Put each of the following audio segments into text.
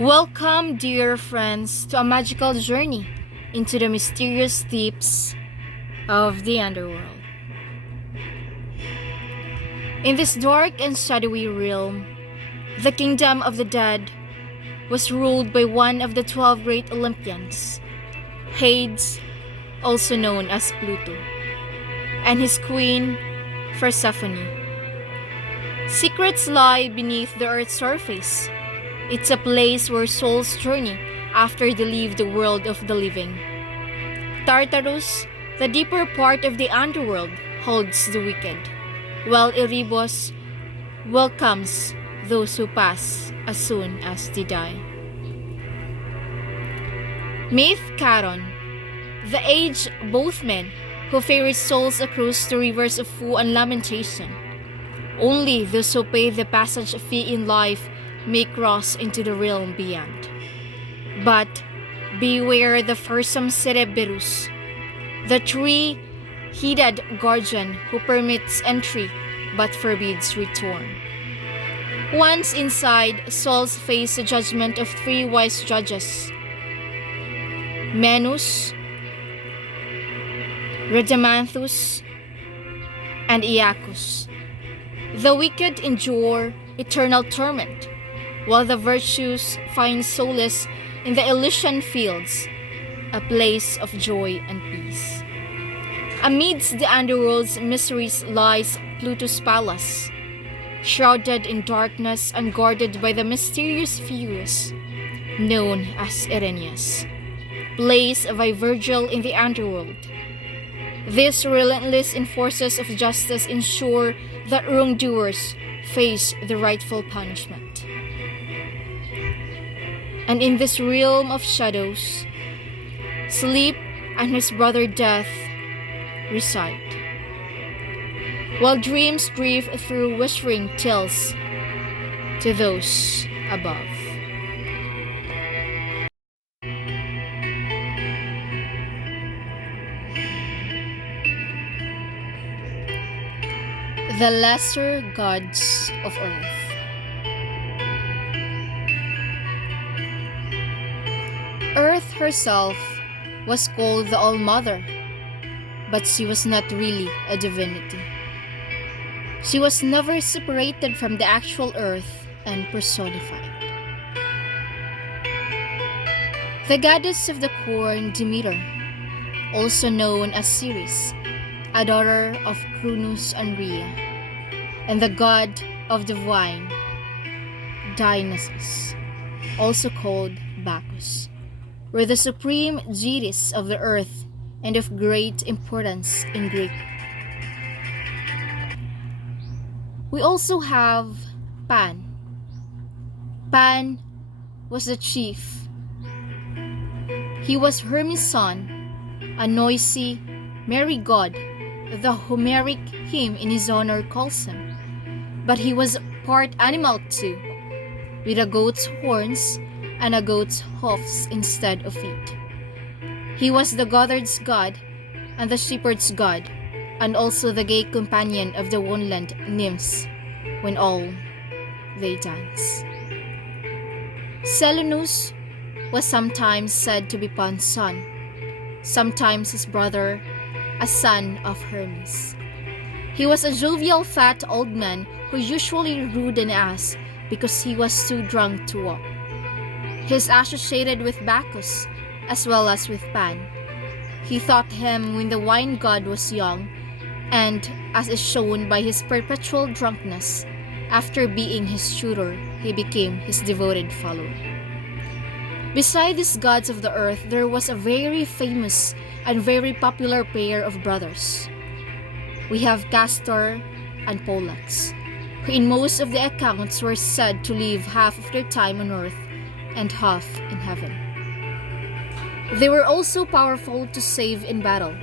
Welcome, dear friends, to a magical journey into the mysterious deeps of the underworld. In this dark and shadowy realm, the kingdom of the dead was ruled by one of the 12 great Olympians, Hades, also known as Pluto, and his queen, Persephone. Secrets lie beneath the earth's surface. It's a place where souls journey after they leave the world of the living. Tartarus, the deeper part of the underworld, holds the wicked, while Erebus welcomes those who pass as soon as they die. Myth Charon, the aged boatman who ferries souls across the rivers of Fu and Lamentation. Only those who pay the passage fee in life may cross into the realm beyond. But beware the fearsome Cerberus, the three-headed guardian who permits entry but forbids return. Once inside, souls face the judgment of three wise judges: Menus, Rhadamanthus, and Iacchus. The wicked endure eternal torment, while the virtuous find solace in the Elysian fields, a place of joy and peace. Amidst the underworld's miseries lies Pluto's palace, shrouded in darkness and guarded by the mysterious figures known as Erinyes, placed by Virgil in the underworld. These relentless enforcers of justice ensure that wrongdoers face the rightful punishment. And in this realm of shadows, Sleep and his brother Death reside, while dreams drift through whispering tales to those above. The lesser gods of Earth. Earth herself was called the All-Mother, but she was not really a divinity. She was never separated from the actual Earth and personified. The goddess of the corn, Demeter, also known as Ceres, a daughter of Cronus and Rhea, and the god of the vine, Dionysus, also called Bacchus, were the supreme deities of the earth and of great importance in Greek. We also have Pan. Pan was the chief. He was Hermes' son, a noisy, merry god. The Homeric hymn in his honor calls him. But he was part animal too, with a goat's horns and a goat's hoofs instead of feet. He was the goatherd's god and the shepherd's god, and also the gay companion of the woodland nymphs when all they dance. Selenus was sometimes said to be Pan's son, sometimes his brother, a son of Hermes. He was a jovial fat old man who usually rode an ass because he was too drunk to walk. He is associated with Bacchus as well as with Pan. He taught him when the wine god was young, and as is shown by his perpetual drunkenness, after being his tutor, he became his devoted follower. Beside these gods of the earth, there was a very famous and very popular pair of brothers. We have Castor and Pollux, who in most of the accounts were said to live half of their time on earth and half in heaven. They were also powerful to save in battle.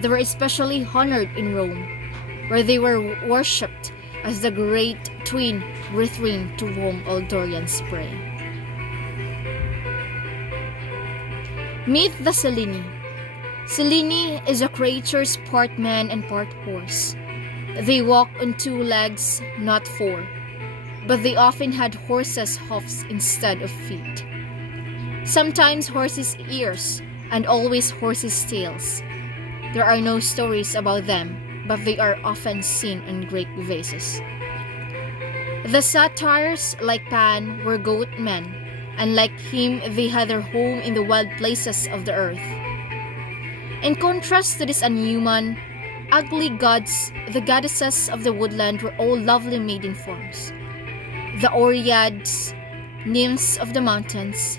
They were especially honored in Rome, where they were worshipped as the great twin brethren to whom all Dorians pray. Meet the Seleni. Selene is a creature's part man and part horse. They walk on two legs, not four. but they often had horses' hoofs instead of feet. Sometimes horses' ears, and always horses' tails. There are no stories about them, but they are often seen in Greek vases. The satyrs, like Pan, were goat men, and like him, they had their home in the wild places of the earth. In contrast to these unhuman, ugly gods, the goddesses of the woodland were all lovely maiden forms. The Oreads, nymphs of the mountains,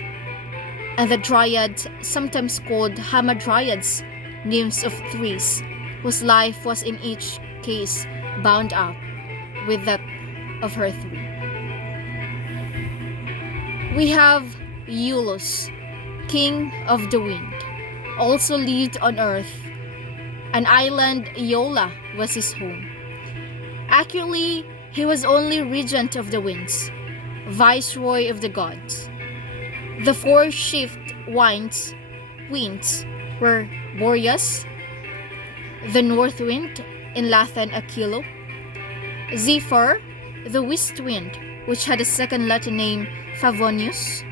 and the Dryads, sometimes called Hamadryads, nymphs of trees, whose life was in each case bound up with that of her three. We have Iulus, king of the wind, also lived on earth. An island, Iola, was his home. Accurately, he was only regent of the winds, viceroy of the gods. The four shift winds were Boreas, the north wind, in Latin Aquilo, Zephyr, the west wind, which had a second Latin name Favonius,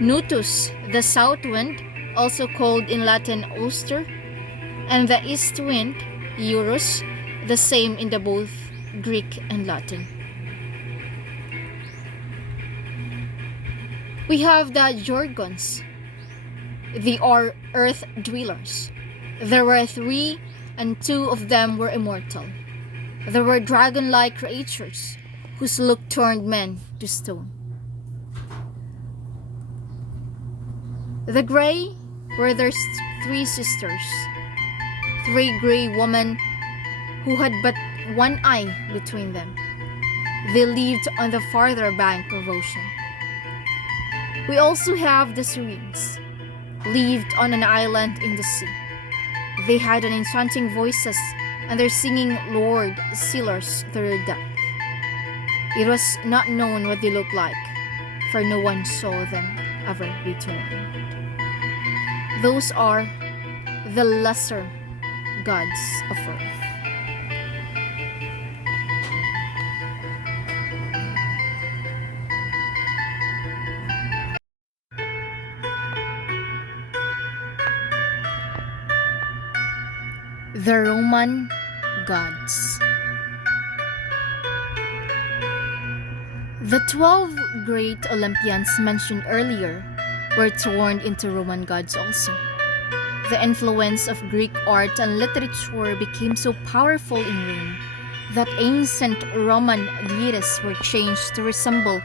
Nutus, the south wind, also called in Latin Auster, and the east wind, Eurus, the same in the both Greek and Latin. We have the Gorgons. They are earth dwellers. There were three, and two of them were immortal. There were dragon-like creatures whose look turned men to stone. The Grey were their three sisters, three grey women who had but one eye between them. They lived on the farther bank of ocean. We also have the Sirens, lived on an island in the sea. They had an enchanting voices, and their singing lured sailors through death. It was not known what they looked like, for no one saw them ever return. Those are the lesser gods of earth. The Roman gods. The 12 great Olympians mentioned earlier were turned into Roman gods also. The influence of Greek art and literature became so powerful in Rome that ancient Roman deities were changed to resemble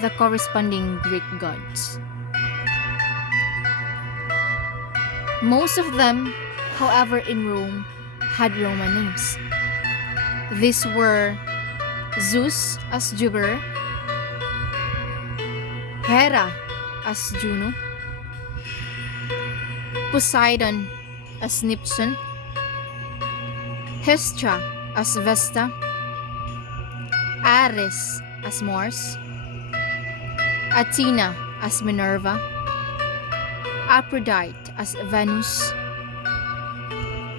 the corresponding Greek gods. Most of them, however, in Rome had Roman names. These were Zeus as Jupiter, Hera as Juno, Poseidon as Neptune, Hestia as Vesta, Ares as Mars, Athena as Minerva, Aphrodite as Venus,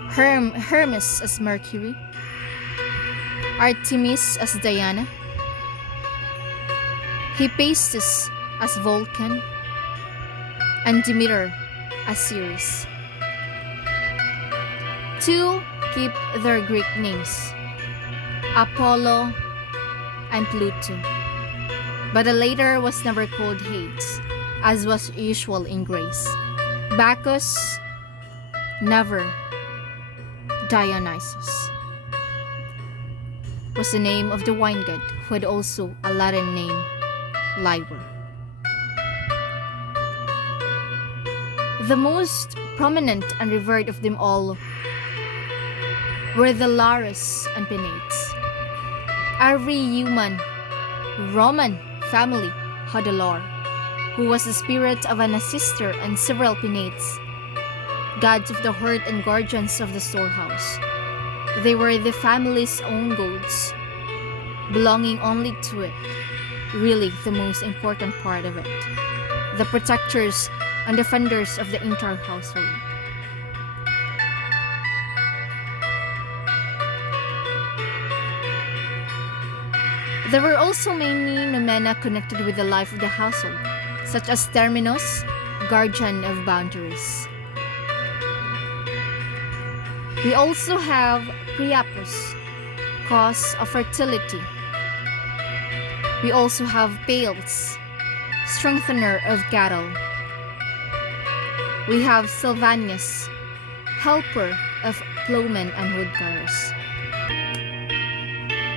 Hermes as Mercury, Artemis as Diana, Hephaestus as Vulcan, and Demeter as Ceres. Two keep their Greek names, Apollo and Pluto, but the latter was never called Hades, as was usual in Greece. Bacchus, never Dionysus, was the name of the wine god, who had also a Latin name, Liber. The most prominent and revered of them all were the Lares and Penates. Every human Roman family had a Lar, who was the spirit of an ancestor, and several Penates, gods of the hearth and guardians of the storehouse. They were the family's own gods, belonging only to it, really the most important part of it, the protectors and defenders of the entire household. There were also many noumena connected with the life of the household, such as Terminus, guardian of boundaries. We also have Priapus, cause of fertility. We also have Pales, strengthener of cattle. We have Sylvanus, helper of plowmen and woodcutters.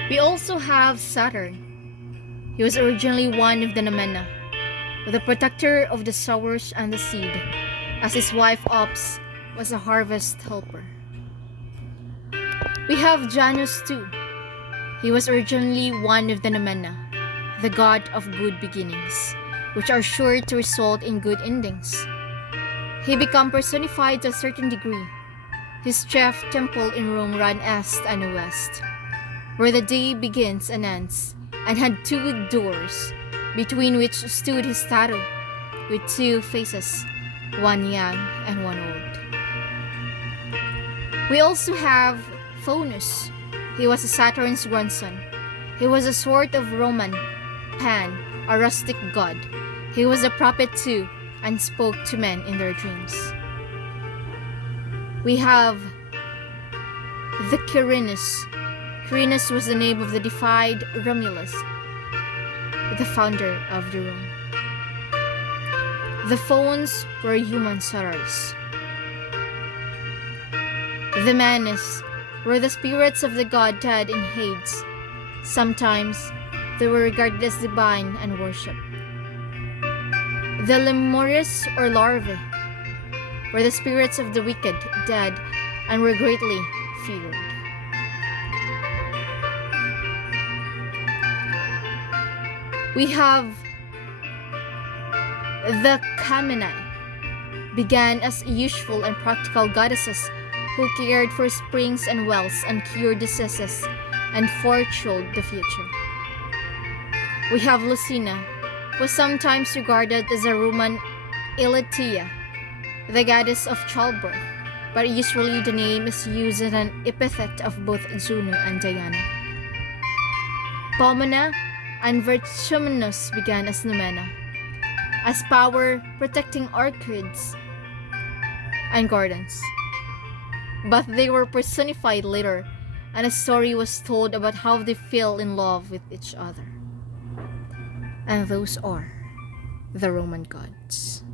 We also have Saturn. He was originally one of the noumena, the protector of the sowers and the seed, as his wife Ops was a harvest helper. We have Janus too. He was originally one of the noumena, the god of good beginnings, which are sure to result in good endings. He became personified to a certain degree. His chief temple in Rome ran east and west, where the day begins and ends, and had two doors, between which stood his statue, with two faces, one young and one old. We also have Faunus. He was Saturn's grandson. He was a sort of Roman Pan, a rustic god. He was a prophet too, and spoke to men in their dreams. We have the Quirinus. Quirinus was the name of the deified Romulus, the founder of the Rome. The Fauns were human sorors. The Manus were the spirits of the god dead in Hades. Sometimes they were regarded as divine and worshipped. The Lemurius or larvae were the spirits of the wicked, dead, and were greatly feared. We have the Kamini, began as useful and practical goddesses who cared for springs and wells and cured diseases and foretold the future. We have Lucina, who was sometimes regarded as a Roman Elatea, the goddess of childbirth, but usually the name is used as an epithet of both Juno and Diana. Pomona and Vertumnus began as noumena, as power protecting orchids and gardens. But they were personified later, and a story was told about how they fell in love with each other. And those are the Roman gods.